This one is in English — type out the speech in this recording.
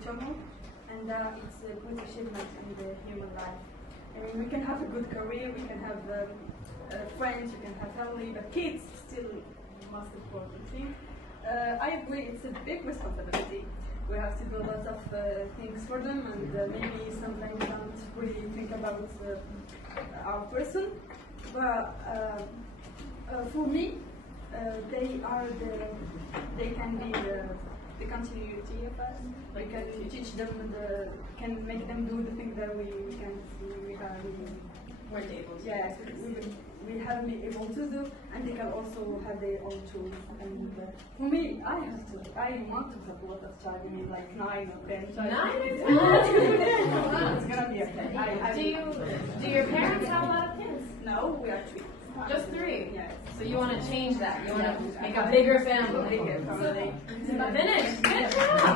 eternal, and it's a good achievement in the human life. I mean, we can have a good career, we can have friends, you can have family, but kids still the most important thing. I agree, it's a big responsibility. We have to do lots of things for them, and maybe sometimes don't really think about our person. But for me, they can be the continuity of us. We can teach them, can make them do the things that we weren't able to. Yes, we haven't been able to do, and they can also have their own tools. And for me, I want to have a lot of child. I mean, like 9 or 10 child. 9 or 10? It's gonna be okay. Do your parents have a lot of kids? No, we are 3. Just 3? Yes. So you want to change that? You want to make a bigger family? Bigger family. Finish. Good job.